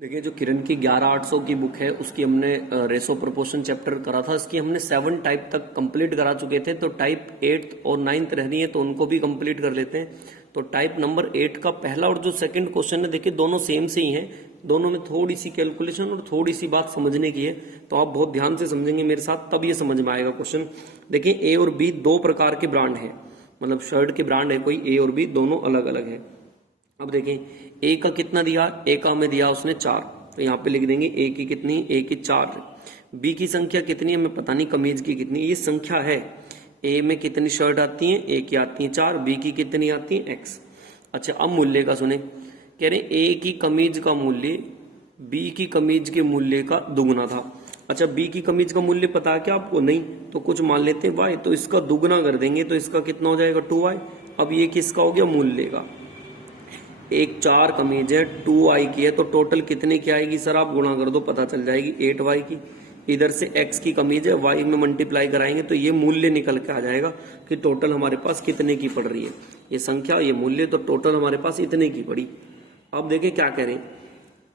देखिए, जो किरण की 11,800 की बुक है उसकी हमने रेशो प्रोपोर्शन चैप्टर करा था। इसकी हमने 7 टाइप तक कंप्लीट करा चुके थे। तो टाइप 8 और 9 रह रही है, तो उनको भी कंप्लीट कर लेते हैं। तो टाइप नंबर 8 का पहला और जो सेकंड क्वेश्चन है, देखिए दोनों सेम से ही हैं। दोनों में थोड़ी सी कैलकुलेशन और थोड़ी सी बात समझने की है, तो आप बहुत ध्यान से समझेंगे मेरे साथ, तब ये समझ में आएगा क्वेश्चन। देखिए, ए और बी दो प्रकार के ब्रांड है, मतलब शर्ट के ब्रांड है कोई, ए और बी दोनों अलग अलग है। अब देखें, ए का कितना दिया, ए का हमें दिया उसने 4, तो यहाँ पे लिख देंगे ए की कितनी, ए की 4। बी की संख्या कितनी है हमें पता नहीं, कमीज की कितनी, ये संख्या है। ए में कितनी शर्ट आती है, ए की आती है 4, बी की कितनी आती है x। अच्छा, अब मूल्य का सुने, कह रहे ए की कमीज का मूल्य बी की कमीज के मूल्य का दुगुना था। अच्छा, बी की कमीज का मूल्य पता है क्या आपको? नहीं, तो कुछ मान लेते हैं y, तो इसका दुगुना कर देंगे, तो इसका कितना हो जाएगा 2y। अब ये किसका हो गया, मूल्य का। एक 4 कमीज है, 2y की है, तो टोटल कितने की आएगी सर? आप गुणा कर दो, पता चल जाएगी 8y की। इधर से x की कमीज है, y में मल्टीप्लाई कराएंगे तो ये मूल्य निकल के आ जाएगा कि टोटल हमारे पास कितने की पड़ रही है। ये संख्या, ये मूल्य, तो टोटल हमारे पास इतने की पड़ी। अब देखें क्या कह रहे हैं,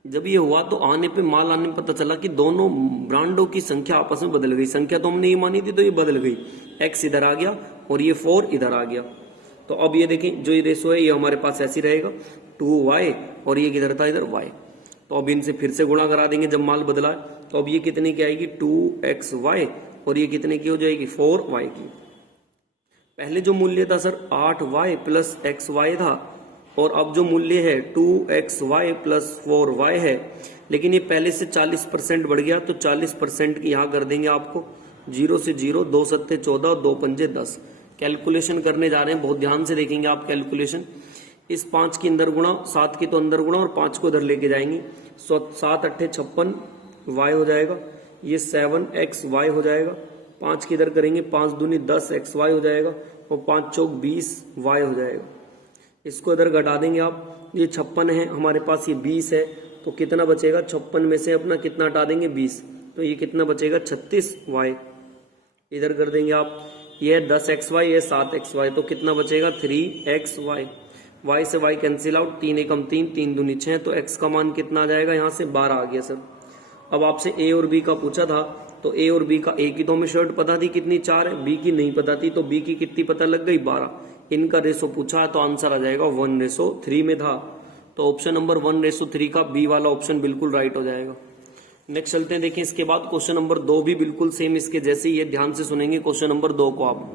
जब ये हुआ तो आने पे माल आने में पता चला कि दोनों ब्रांडों की संख्या आपस में बदल गई। संख्या तो हमने ये मानी थी, तो ये बदल गई, x इधर आ गया और ये 4 इधर आ गया। तो अब ये देखें, जो ये रेशो है ये हमारे पास ऐसी रहेगा, 2y, और ये किधर था, इधर y। तो अब इनसे फिर से गुणा करा देंगे जब माल बदला है। तो अब ये कितने की आएगी, 2xy, और ये कितने की हो जाएगी, 4y की। पहले जो मूल्य था सर 8y प्लस xy था, और अब जो मूल्य है 2xy प्लस 4y है, लेकिन ये पहले से 40% बढ़ गया, तो 40% की यहाँ कर देंगे आपको 0 से 0, 2 सत्ते 14, 2 पंजे 10। कैलकुलेशन करने जा रहे हैं, बहुत ध्यान से देखेंगे आप कैलकुलेशन। इस 5 के अंदर गुणा, 7 की तो अंदर गुणा, और 5 को इधर लेके जाएंगे। 7 अट्ठे 56 y हो जाएगा, ये 7xy हो जाएगा। 5 की इधर करेंगे, 5 दूनी 10xy हो जाएगा, और 5 चौक 20y हो जाएगा। इसको इधर घटा देंगे आप, ये 56 है हमारे पास, ये 20 है, तो कितना बचेगा, 56 में से अपना कितना हटा देंगे, 20, तो ये कितना बचेगा, 36y। इधर कर देंगे आप, ये 10xy, ये 7xy, तो कितना बचेगा, 3xy। y से y कैंसिल आउट, 3 एकम 3, 3 दूनी 6, तो x का मान कितना आ जाएगा, यहाँ से 12 आ गया सर। अब आपसे a और b का पूछा था, तो a और b का, a की तो हमें शर्ट पता थी कितनी 4 है, b की नहीं पता थी, तो b की कितनी पता लग गई, 12। इनका रेशो पूछा है, तो आंसर आ जाएगा 1:3 में था। तो ऑप्शन नंबर 1:3 का बी वाला ऑप्शन बिल्कुल राइट हो जाएगा। नेक्स्ट चलते हैं, देखिए इसके बाद क्वेश्चन नंबर 2 भी बिल्कुल सेम इसके जैसे ही है, ध्यान से सुनेंगे क्वेश्चन नंबर 2 को आप।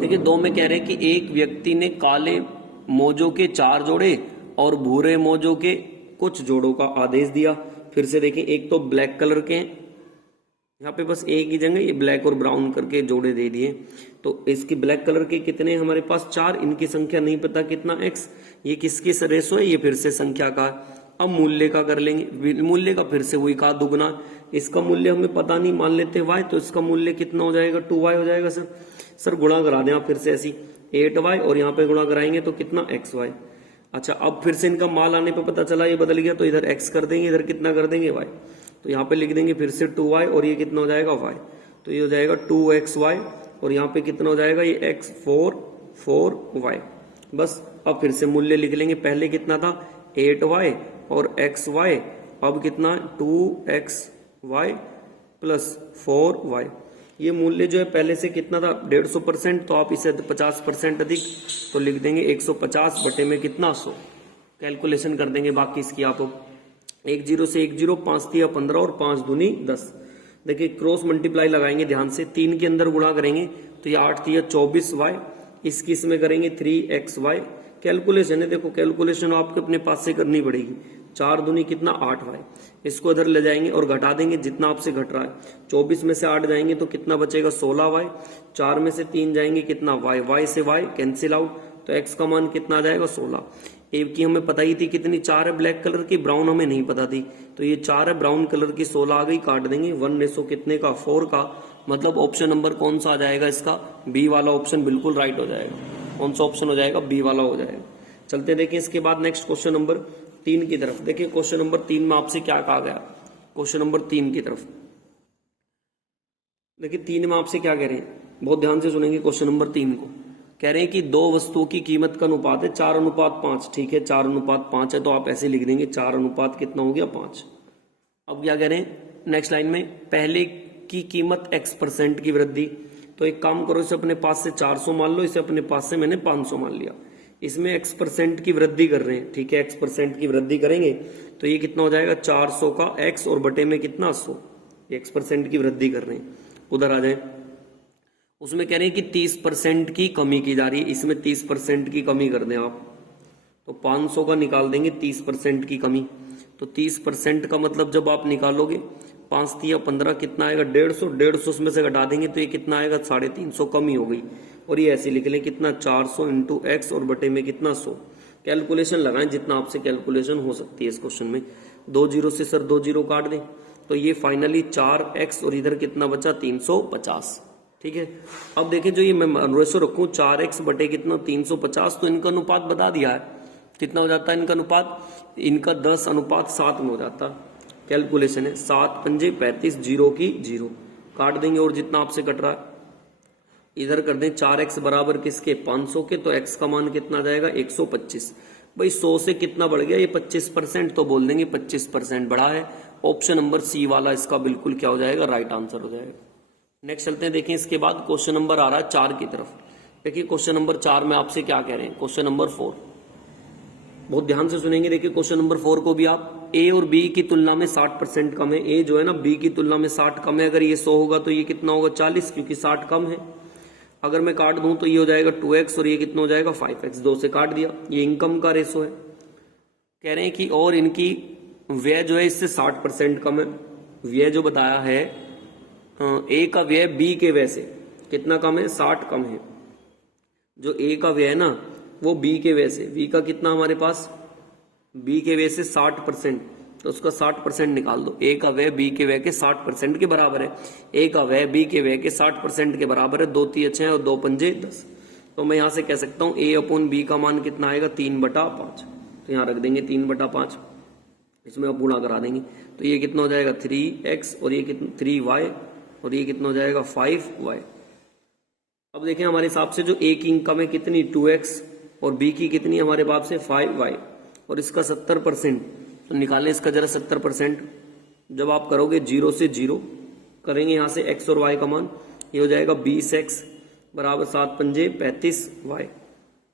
देखिए 2 में कह रहे हैं कि एक व्यक्ति ने काले मोजों के 4 जोड़े और भूरे मोजों के कुछ जोड़ों का आदेश दिया। फिर से देखें, एक तो ब्लैक कलर के हैं, यहाँ पे बस एक ही जगह ये ब्लैक और ब्राउन करके जोड़े दे दिए। तो इसकी ब्लैक कलर के कितने हमारे पास 4, इनकी संख्या नहीं पता कितना x, ये किसकी रेशो है, ये फिर से संख्या का। अब मूल्य का कर लेंगे, मूल्य का फिर से वही कहा दुगुना, इसका मूल्य हमें पता नहीं, मान लेते y, तो इसका मूल्य कितना हो जाएगा, 2y हो जाएगा सर गुणा करा दें आप फिर से ऐसी, 8y, और यहाँ पे गुणा कराएंगे तो कितना, xy। अच्छा, अब फिर से इनका माल आने पे पता चला ये बदल गया, तो इधर x कर देंगे, इधर कितना कर देंगे, y। तो यहाँ पे लिख देंगे फिर से 2y, और ये कितना हो जाएगा, y, तो ये हो जाएगा 2xy, और यहाँ पे कितना हो जाएगा, ये x 4y। बस अब फिर से मूल्य लिख लेंगे, पहले कितना था 8y और xy, अब कितना 2xy प्लस 4y। ये मूल्य जो है पहले से कितना था 150%, तो आप इसे 50% अधिक, तो लिख देंगे 150 बटे में कितना 100। कैलकुलेशन कर देंगे बाकी इसकी आप। 1 0 से 1 0, 5 3 15, और 5 दूनी 10। देखिए क्रॉस मल्टीप्लाई लगाएंगे ध्यान से, 3 के अंदर गुणा करेंगे तो ये 8 3 24y, इसकी इसमें करेंगे 3xy। कैलकुलेशन है, देखो कैलकुलेशन आपको अपने पास से करनी पड़ेगी। 4 दूनी कितना 8y, इसको इधर ले जाएंगे और घटा देंगे जितना आपसे घट रहा है। 24 में से 8 जाएंगे तो कितना बचेगा 16y, 4 में से 3 जाएंगे कितना y से y कैंसिल आउट, तो x का मान कितना आ जाएगा 16। ए की हमें पता ही थी कितनी 4 है ब्लैक कलर की, ब्राउन हमें नहीं पता थी, तो ये 4 है ब्राउन कलर की, 16 आ गई, काट देंगे 1:100 कितने का 4 का। मतलब ऑप्शन नंबर कौन सा आ जाएगा इसका, बी वाला ऑप्शन बिल्कुल राइट हो जाएगा। कौन सा ऑप्शन हो जाएगा, बी वाला हो जाएगा। चलते देखिए इसके बाद नेक्स्ट क्वेश्चन नंबर 3 की तरफ। देखिए क्वेश्चन नंबर 3 में आपसे क्या कहा गया, क्वेश्चन नंबर 3 की तरफ देखिए। 3 में आपसे क्या कह रहे हैं, बहुत ध्यान से सुनेंगे क्वेश्चन नंबर 3 को। कह रहे हैं कि दो वस्तुओं की कीमत का अनुपात है 4:5। ठीक है, 4:5 है तो आप ऐसे लिख देंगे 4 अनुपात कितना हो गया 5। अब क्या कह रहे हैं नेक्स्ट लाइन में, पहले की कीमत x% की वृद्धि। तो एक काम करो, इसे अपने पास से 400 मान लो, इसे अपने पास से मैंने 500 मान लिया। इसमें x% की वृद्धि कर रहे हैं। ठीक है, x% की वृद्धि करेंगे तो ये कितना हो जाएगा 400 का x और बटे में कितना 100। x% की वृद्धि कर रहे हैं। उधर आ जाए, उसमें कह रहे हैं कि 30% की कमी की जा रही है। इसमें 30% की कमी कर दें आप, तो 500 का निकाल देंगे 30% की कमी। तो 30% का मतलब जब आप निकालोगे 5 तिया 15 कितना आएगा 150 उसमें से घटा देंगे तो ये कितना आएगा 350 कमी हो गई। और ये ऐसे लिख लें कितना 400 इंटू एक्स और बटे में कितना 100। कैलकुलेशन लगाएं जितना आपसे कैलकुलेशन हो सकती है इस क्वेश्चन में। 2 जीरो से सर 2 जीरो काट दें तो ये फाइनली 4x और इधर कितना बचा 350। ठीक है, अब देखें जो ये मैं रेशो रखूं 4x बटे कितना 350, तो इनका अनुपात बता दिया है कितना हो जाता है इनका अनुपात, इनका 10:7 में हो जाता। कैलकुलेशन है 7 पंजे 35, 0 की 0 काट देंगे और जितना आपसे कट रहा है इधर कर दें 4x बराबर किसके 500 के, तो x का मान कितना जाएगा 125। भाई 100 से कितना बढ़ गया ये 25%, तो बोल देंगे 25% बढ़ा है। ऑप्शन नंबर सी वाला इसका बिल्कुल क्या हो जाएगा राइट आंसर हो जाएगा। नेक्स्ट चलते हैं, देखें इसके बाद क्वेश्चन नंबर आ रहा है 4 की तरफ। देखिए क्वेश्चन नंबर 4 में आपसे क्या कह रहे हैं, क्वेश्चन नंबर 4 बहुत ध्यान से सुनेंगे। देखिए क्वेश्चन नंबर 4 को भी आप ए और बी की तुलना में 60% कम है। ए जो है ना बी की तुलना में 60 कम है। अगर ये 100 होगा तो ये कितना होगा 40, क्योंकि 60 कम है। अगर मैं काट दूं तो ये हो जाएगा 2x और ये कितना हो जाएगा 5x। 2 से काट दिया, ये इनकम का रेशो है। कह रहे हैं कि और इनकी व्यय जो है इससे 60% कम है। व्यय जो बताया है ए का व्यय बी के व्यय से कितना कम है 60 कम है। जो ए का व्यय है ना वो बी के व्यय से, बी का कितना हमारे पास बी के व्यय से 60%, तो उसका 60% निकाल दो। ए का व्यय बी के व्यय के 60% के बराबर है। ए का व्यय बी के व्यय के 60% के बराबर है। 2 तिया 6 और 2 पंजे 10। तो मैं यहां से कह सकता हूं ए अपॉन बी का मान कितना आएगा 3/5। तो यहां रख देंगे 3/5, इसमें अब गुणा करा देंगे तो ये कितना हो जाएगा 3x और ये कितना 3y और ये कितना हो जाएगा 5y। अब देखें हमारे हिसाब से जो ए की इनकम है कितनी 2x और बी की कितनी हमारे पास से 5y और इसका 70%, तो निकालें इसका जरा 70%। जब आप करोगे 0 से 0 करेंगे यहाँ से x और y का मान, ये हो जाएगा 20x बराबर 7 पंजे 35y।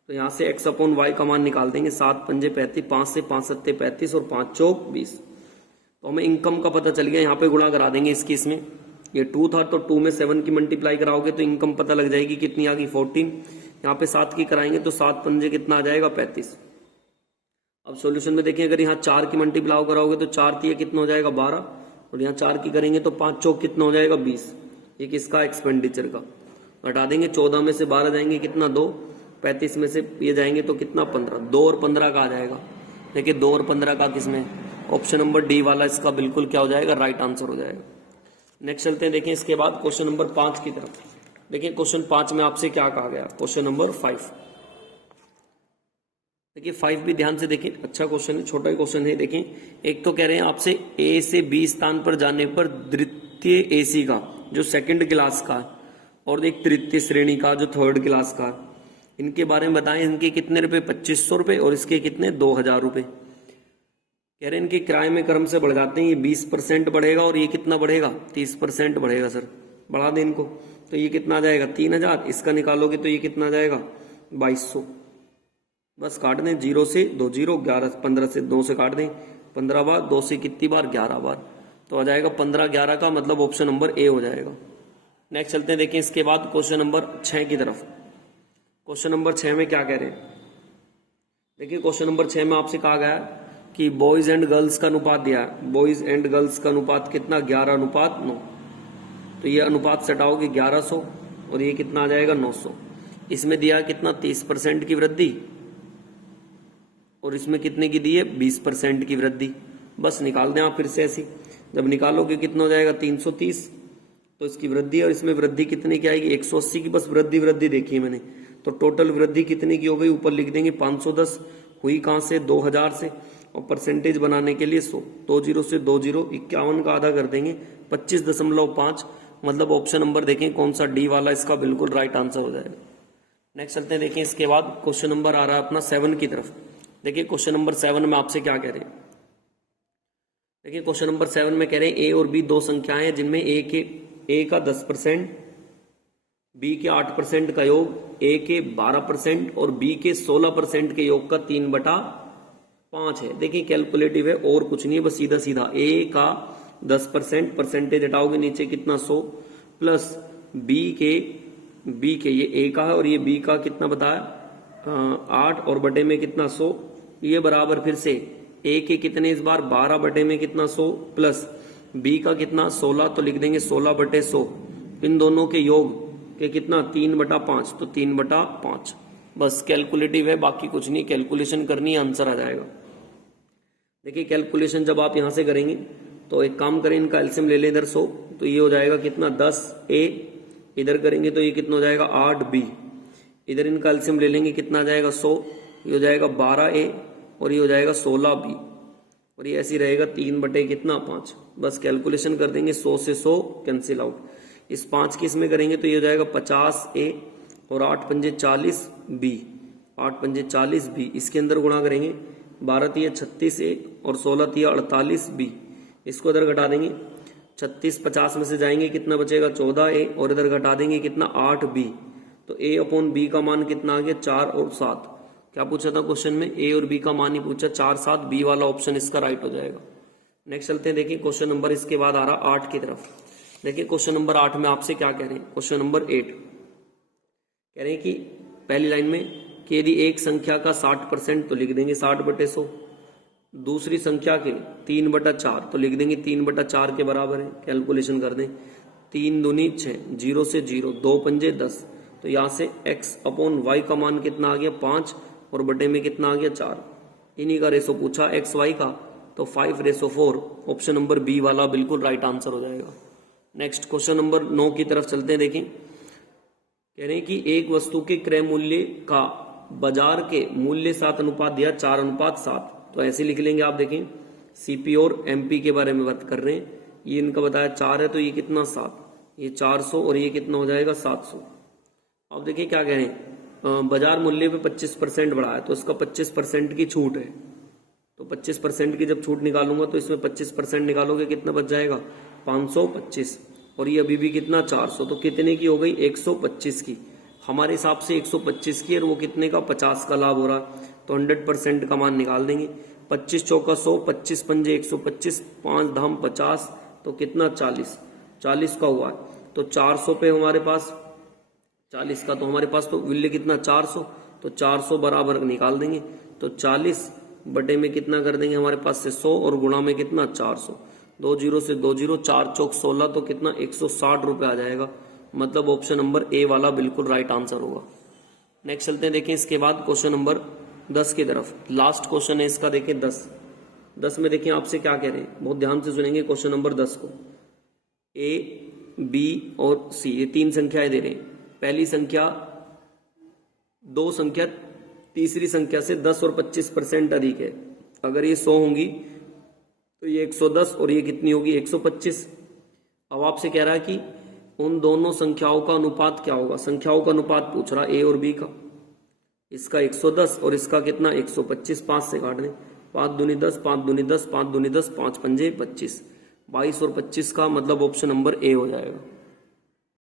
तो यहाँ से x अपॉन y का मान निकाल देंगे 7 पंजे 35, 5 से 5 सत्ते 35 और 5 चौक 20। तो हमें इनकम का पता चल गया। यहाँ पे गुणा करा देंगे इसकी, इसमें ये 2 था तो 2 में 7 की मल्टीप्लाई कराओगे तो इनकम पता लग जाएगी कितनी आ गई 14। यहाँ पे 7 की कराएंगे तो 7 पंजे कितना आ जाएगा 35। अब सॉल्यूशन में देखें अगर यहाँ 4 की मल्टीप्लाई कराओगे तो 4 तिया कितना हो जाएगा 12 और यहाँ 4 की करेंगे तो 5 चौक कितना हो जाएगा 20। ये किसका एक्सपेंडिचर का हटा देंगे। 14 में से 12 जाएंगे कितना 2, 35 में से ये जाएंगे तो कितना 15। 2 और 15 का आ जाएगा। देखिए 2 और 15 का किसमें, ऑप्शन नंबर डी वाला इसका बिल्कुल क्या हो जाएगा राइट आंसर हो जाएगा। नेक्स्ट चलते हैं, देखें इसके बाद क्वेश्चन नंबर 5 की तरफ। देखिए क्वेश्चन 5 में आपसे क्या कहा गया, क्वेश्चन नंबर 5। देखिए 5 भी ध्यान से देखें, अच्छा क्वेश्चन है, छोटा ही क्वेश्चन है। देखें एक तो कह रहे हैं आपसे ए से बी स्थान पर जाने पर द्वितीय एसी का जो सेकंड क्लास का और एक तृतीय श्रेणी का जो थर्ड क्लास का, इनके बारे में बताएं। इनके कितने रुपए 2500 रुपए और इसके कितने 2000 रुपए। कह रहे हैं इनके किराए में क्रम से बढ़ जाते हैं। ये 20% बढ़ेगा और ये कितना बढ़ेगा 30% बढ़ेगा। सर बढ़ा दें इनको तो ये कितना आ जाएगा 3000। इसका निकालोगे तो ये कितना आ जाएगा 2200। बस काट दें 0 से 2 0, 11 15 से 2 से काट दें 15 बार, 2 से कितनी बार 11 बार, तो आ जाएगा 15 11 का मतलब ऑप्शन नंबर ए हो जाएगा। नेक्स्ट चलते हैं, देखें इसके बाद क्वेश्चन नंबर 6 की तरफ। क्वेश्चन नंबर 6 में क्या कह रहे हैं, देखिए क्वेश्चन नंबर 6 में आपसे कहा गया कि बॉयज एंड गर्ल्स का अनुपात दिया है। बॉयज एंड गर्ल्स का अनुपात कितना 11:9। तो ये अनुपात सटाओगे 1100 और ये कितना आ जाएगा 900। इसमें दिया कितना 30% की वृद्धि और इसमें कितने की दी है 20% की वृद्धि। बस निकाल दें आप फिर से ऐसी, जब निकालोगे कितना हो जाएगा 330। तो इसकी वृद्धि और इसमें वृद्धि कितने की आएगी 180 की। बस वृद्धि देखी है मैंने, तो टोटल वृद्धि कितने की हो गई ऊपर लिख देंगे 510। हुई कहां से 2000 से और परसेंटेज बनाने के लिए 100। 2 0 से 2 0, 51 का आधा कर देंगे 25.5, मतलब ऑप्शन नंबर देखें कौन सा डी वाला इसका बिल्कुल राइट आंसर हो जाएगा। नेक्स्ट चलते हैं, देखिए इसके बाद क्वेश्चन नंबर आ रहा है अपना 7 की तरफ। देखिए क्वेश्चन नंबर 7 में आपसे क्या कह रहे हैं, देखिए क्वेश्चन नंबर 7 में कह रहे हैं ए और बी दो संख्याएं हैं जिनमें ए का 10%, बी के 8% का योग ए के 12% और बी के 16% के योग का 3/5 है। देखिए कैलकुलेटिव है और कुछ नहीं है, बस सीधा सीधा ए का 10%, परसेंटेज हटाओगे नीचे कितना 100, प्लस बी के ये ए का है और ये बी का कितना बताया 8 और बटे में कितना 100, ये बराबर फिर से ए के कितने इस बार 12 बटे में कितना 100 प्लस बी का कितना 16, तो लिख देंगे 16/100, इन दोनों के योग के कितना 3/5, तो 3/5 बस कैलकुलेटिव है, बाकी कुछ नहीं, कैलकुलेशन करनी है आंसर आ जाएगा। देखिए कैलकुलेशन जब आप यहां से करेंगे तो एक काम करें, इनका एलसीएम ले लें इधर 100, तो ये हो जाएगा कितना 10a, इधर करेंगे तो ये कितना हो जाएगा 8b, इधर इनका एलसीएम ले लेंगे कितना आ जाएगा 100, ये हो जाएगा 12a और ये हो जाएगा 16b और ये ऐसी रहेगा 3/5, बस कैलकुलेशन कर देंगे 100 से 100 कैंसिल आउट, इस 5 की इसमें करेंगे तो ये हो जाएगा 50a और 8 पंजे 40b, 8 पंजे 40b, इसके अंदर गुणा करेंगे 12 तिया 36a और 16 तिया 48b, इसको इधर घटा देंगे 36 50 में से जाएंगे कितना बचेगा 14a और इधर घटा देंगे कितना 8b, तो a/b का मान कितना आ गया 4 और 7। क्या पूछा था क्वेश्चन में, ए और बी का मान ही पूछा 4 7, बी वाला ऑप्शन इसका राइट हो जाएगा। नेक्स्ट चलते हैं, देखिए क्वेश्चन नंबर इसके बाद आ रहा 8 की तरफ। देखिए क्वेश्चन नंबर 8 में आपसे क्या कह रहे हैं, क्वेश्चन नंबर 8 कह रहे हैं कि पहली लाइन में कि यदि एक संख्या का 60% तो लिख देंगे 60/100, दूसरी संख्या के 3/4 तो लिख देंगे 3/4 के बराबर है, कैलकुलेशन कर दें 3 दूनी 6, 0 से 0, 2 पंजे 10, तो यहां से x/y का मान कितना आ गया 5 और बटे में कितना आ गया 4, इन्हीं का रेशो पूछा xy का, तो 5:4, ऑप्शन नंबर बी वाला बिल्कुल राइट आंसर हो जाएगा। नेक्स्ट क्वेश्चन नंबर 9 की तरफ चलते हैं, देखें कह रहे हैं कि एक वस्तु के क्रय मूल्य का बाजार के मूल्य 7 दिया 4:7, तो ऐसे लिख लेंगे आप, देखें सीपी और एमपी के बारे में बात कर रहे हैं, ये इनका बताया 4 है तो ये कितना 7, ये 400 और ये कितना हो जाएगा 700। अब देखिए क्या कह रहे हैं, बाजार मूल्य पे 25% बढ़ाया तो इसका 25% की छूट है, तो 25% की जब छूट निकालूंगा तो इसमें 25% निकालोगे कितना बच जाएगा 525 और ये अभी भी कितना 400, तो कितने की हो गई 125 की, हमारे हिसाब से 125 की, और वो कितने का 50 का लाभ हो रहा, तो 100% का मान निकाल देंगे। 25 चौका 100, 25 पंजे 125, 5 धाम 50, तो कितना 40 का हुआ है, तो 400 पे हमारे पास 40 का, तो हमारे पास तो विल्ले कितना 400, तो 400 बराबर निकाल देंगे, तो 40 बटे में कितना कर देंगे हमारे पास से 100 और गुणा में कितना 400, 2 0 से 2 0, 4 चौक 16, तो कितना 160 रुपए आ जाएगा, मतलब ऑप्शन नंबर ए वाला बिल्कुल राइट आंसर होगा। नेक्स्ट चलते हैं, देखें इसके बाद क्वेश्चन नंबर 10 की तरफ, लास्ट क्वेश्चन है इसका, देखें 10 में देखें आपसे क्या कह रहे हैं, बहुत ध्यान से सुनेंगे क्वेश्चन नंबर 10 को। ए बी और सी ये 3 संख्याएं दे रहे हैं, पहली संख्या 2 संख्या तीसरी संख्या से 10 और 25% अधिक है, अगर ये 100 होंगी तो ये 110 और ये कितनी होगी 125। अब आपसे कह रहा है कि उन दोनों संख्याओं का अनुपात क्या होगा, संख्याओं का अनुपात पूछ रहा ए और बी का, इसका 110 और इसका कितना 125, 5 से काट दें, 5 दूनी 10, 5 दूनी 10, 5 दूनी 10, 5 पंजे 25, 22 और 25 का मतलब ऑप्शन नंबर ए हो जाएगा।